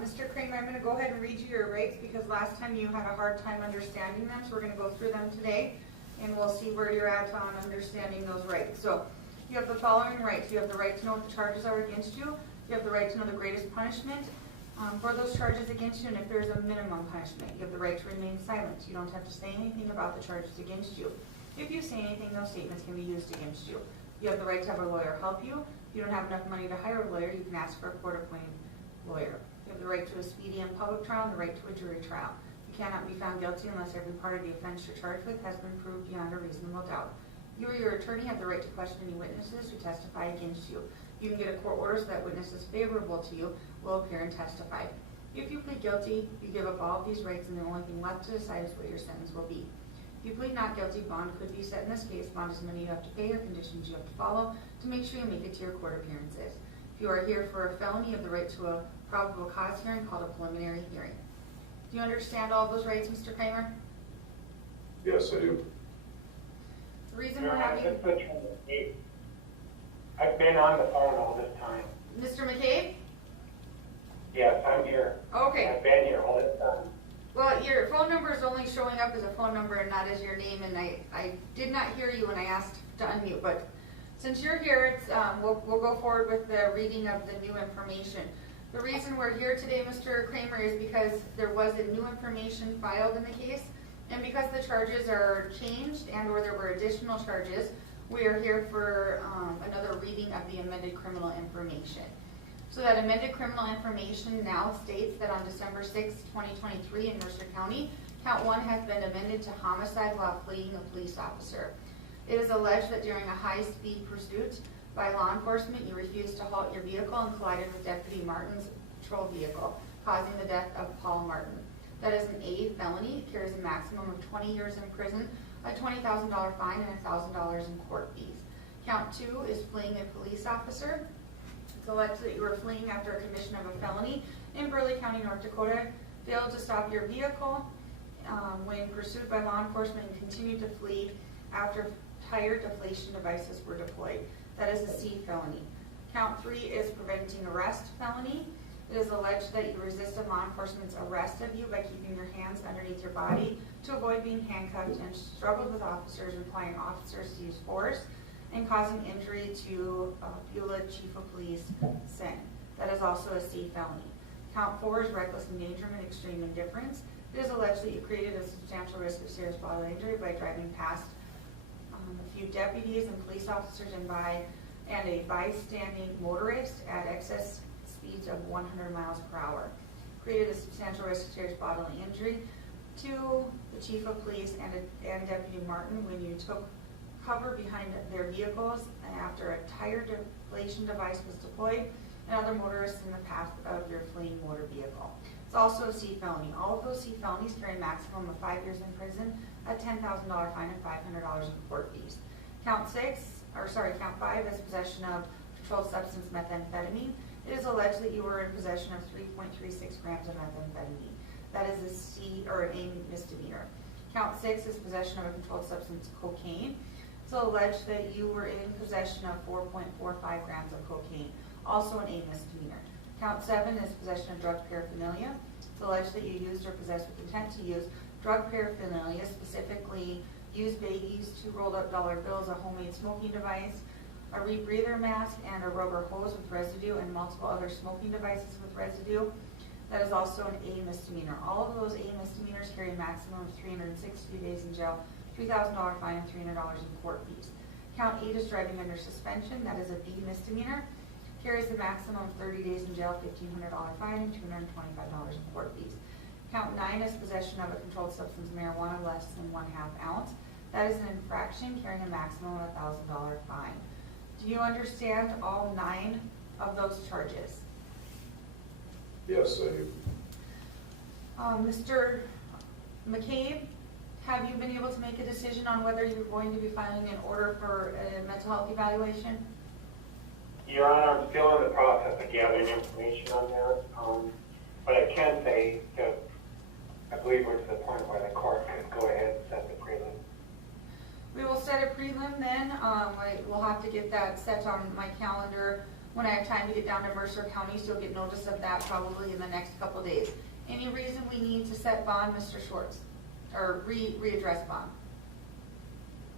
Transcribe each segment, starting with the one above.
Mr. Cramer, I'm going to go ahead and read you your rights because last time you had a hard time understanding them, so we're going to go through them today and we'll see where you're at on understanding those rights. So you have the following rights. You have the right to know what the charges are against you. You have the right to know the greatest punishment for those charges against you, and if there's a minimum punishment. You have the right to remain silent. You don't have to say anything about the charges against you. If you say anything, those statements can be used against you. You have the right to have a lawyer help you. If you don't have enough money to hire a lawyer, you can ask for a court-appointed lawyer. You have the right to a speedy and public trial and the right to a jury trial. You cannot be found guilty unless every part of the offense you're charged with has been proved beyond a reasonable doubt. You or your attorney have the right to question any witnesses who testify against you. You can get a court order so that witnesses favorable to you will appear and testify. If you plead guilty, you give up all of these rights, and the only thing left to decide is what your sentence will be. If you plead not guilty, bond could be set in this case. Bond is money you have to pay or conditions you have to follow to make sure you make it to your court appearances. If you are here for a felony, you have the right to a probable cause hearing called a preliminary hearing. Do you understand all of those rights, Mr. Cramer? Yes, I do. The reason we're having... I've been on the phone all this time. Mr. McCabe? Yes, I'm here. Okay. I've been here all this time. Well, your phone number is only showing up as a phone number and not as your name, and I did not hear you when I asked to unmute, but since you're here, it's, we'll go forward with the reading of the new information. The reason we're here today, Mr. Cramer, is because there was a new information filed in the case, and because the charges are changed and or there were additional charges, we are here for another reading of the amended criminal information. So that amended criminal information now states that on December 6, 2023 in Mercer County, count 1 has been amended to homicide while fleeing a police officer. It is alleged that during a high-speed pursuit by law enforcement, you refused to halt your vehicle and collided with Deputy Martin's patrol vehicle, causing the death of Paul Martin. That is an A felony. It carries a maximum of 20 years in prison, a $20,000 fine, and $1,000 in court fees. Count 2 is fleeing a police officer. It's alleged that you were fleeing after a commission of a felony in Burleigh County, North Dakota, failed to stop your vehicle when pursued by law enforcement and continued to flee after tire deflation devices were deployed. That is a C felony. Count 3 is preventing arrest felony. It is alleged that you resisted law enforcement's arrest of you by keeping your hands underneath your body to avoid being handcuffed and struggled with officers, requiring officers to use force and causing injury to Beulah Chief of Police Sen. That is also a C felony. Count 4 is reckless endangerment, extreme indifference. It is alleged that you created a substantial risk of serious bodily injury by driving past a few deputies and police officers and a bystanding motorist at excess speeds of 100 miles per hour. Created a substantial risk of serious bodily injury to the Chief of Police and Deputy Martin when you took cover behind their vehicles after a tire deflation device was deployed and other motorists in the path of your fleeing motor vehicle. It's also a C felony. All of those C felonies carry a maximum of 5 years in prison, a $10,000 fine, and $500 in court fees. Count 5 is possession of controlled substance methamphetamine. It is alleged that you were in possession of 3.36 grams of methamphetamine. That is a C or an A misdemeanor. Count 6 is possession of a controlled substance cocaine. It's alleged that you were in possession of 4.45 grams of cocaine, also an A misdemeanor. Count 7 is possession of drug paraphernalia. It's alleged that you used or possessed with intent to use drug paraphernalia, specifically used baggies, 2 rolled up dollar bills, a homemade smoking device, a rebreather mask, and a rubber hose with residue, and multiple other smoking devices with residue. That is also an A misdemeanor. All of those A misdemeanors carry a maximum of 360 days in jail, $3,000 fine, and $300 in court fees. Count 8 is driving under suspension. That is a B misdemeanor. Carries a maximum of 30 days in jail, $1,500 fine, and $225 in court fees. Count 9 is possession of a controlled substance marijuana less than 1/2 ounce. That is an infraction carrying a maximum of $1,000 fine. Do you understand all 9 of those charges? Yes, I do. Mr. McCabe, have you been able to make a decision on whether you're going to be filing an order for a mental health evaluation? Your Honor, I'm still in the process of gathering information on that. But I can say that I believe we're to the point where the court could go ahead and set the prelim. We will set a prelim then. We'll have to get that set on my calendar when I have time to get down to Mercer County, so you'll get notice of that probably in the next couple days. Any reason we need to set bond, Mr. Schwartz, or readdress bond?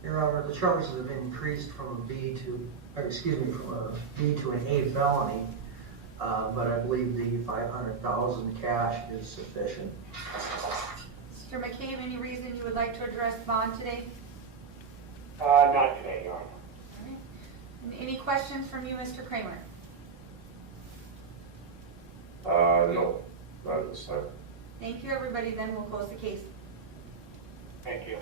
Your Honor, the charges have been increased from a B to an A felony, but I believe the $500,000 cash is sufficient. Mr. McCabe, any reason you would like to address bond today? Not today, Your Honor. All right. And any questions from you, Mr. Cramer? No, not at this time. Thank you, everybody. Then we'll close the case. Thank you.